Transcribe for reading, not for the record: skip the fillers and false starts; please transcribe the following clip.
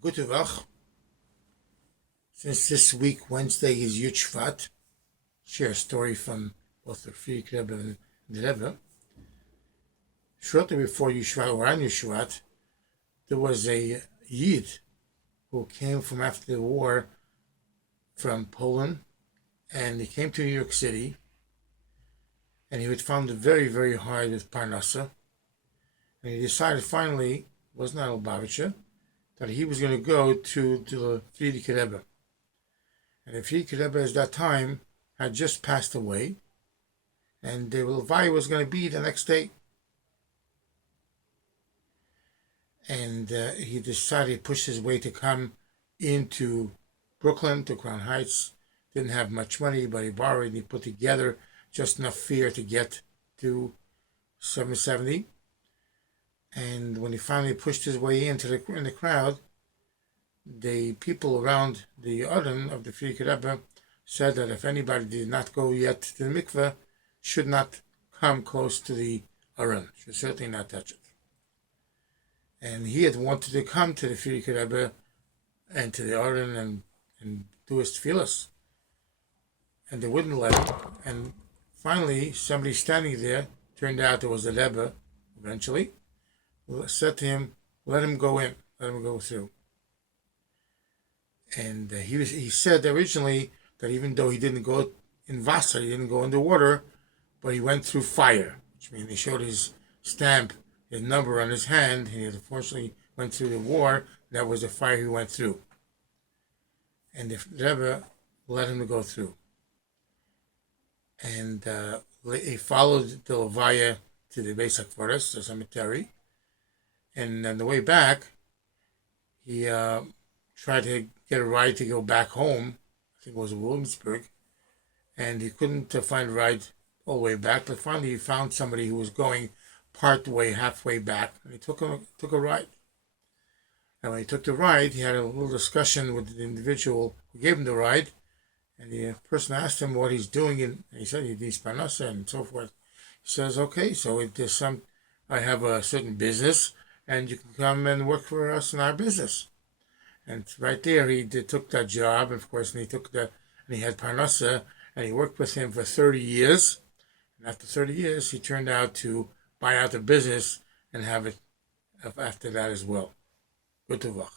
Good avois. Since this week, Wednesday, is Yud Shvat, share a story from both the Frierdiker Rebbe and the Rebbe. Shortly before Yud Shvat, or on Yud Shvat, there was a Yid who came from after the war from Poland, and he came to New York City, and he had found it very, very hard with Parnassa, and he decided finally, was not Lubavitcher, that he was going to go to the Frierdiker Rebbe. And the Frierdiker Rebbe at that time had just passed away, and the avois was going to be the next day. And he decided to push his way to come into Brooklyn, to Crown Heights. Didn't have much money, but he borrowed and he put together just enough fare to get to 770. And when he finally pushed his way in the crowd, the people around the Aron of the Frierdiker Rebbe said that if anybody did not go yet to the mikveh, should not come close to the Aron, should certainly not touch it. And he had wanted to come to the Frierdiker Rebbe and to the Aron and do his tefillas, and they wouldn't let him. And finally, somebody standing there, turned out it was the Rebbe, eventually, said to him, let him go in, let him go through. And he said originally that even though he didn't go in Wasser, he didn't go in the water, but he went through fire, which means he showed his stamp, his number on his hand, and he unfortunately went through the war. That was the fire he went through. And the Rebbe let him go through. And he followed the Levaya to the Beis HaKvaros, the cemetery. And on the way back, he tried to get a ride to go back home. I think it was Williamsburg. And he couldn't find a ride all the way back. But finally, he found somebody who was going part way, halfway back. And he took a ride. And when he took the ride, he had a little discussion with the individual who gave him the ride. And the person asked him what he's doing. And he said he needs Parnassa and so forth. He says, okay, so I have a certain business, and you can come and work for us in our business. And right there, he took that job, of course, and he had Parnassa, and he worked with him for 30 years. And after 30 years, he turned out to buy out the business and have it after that as well. Good to luck.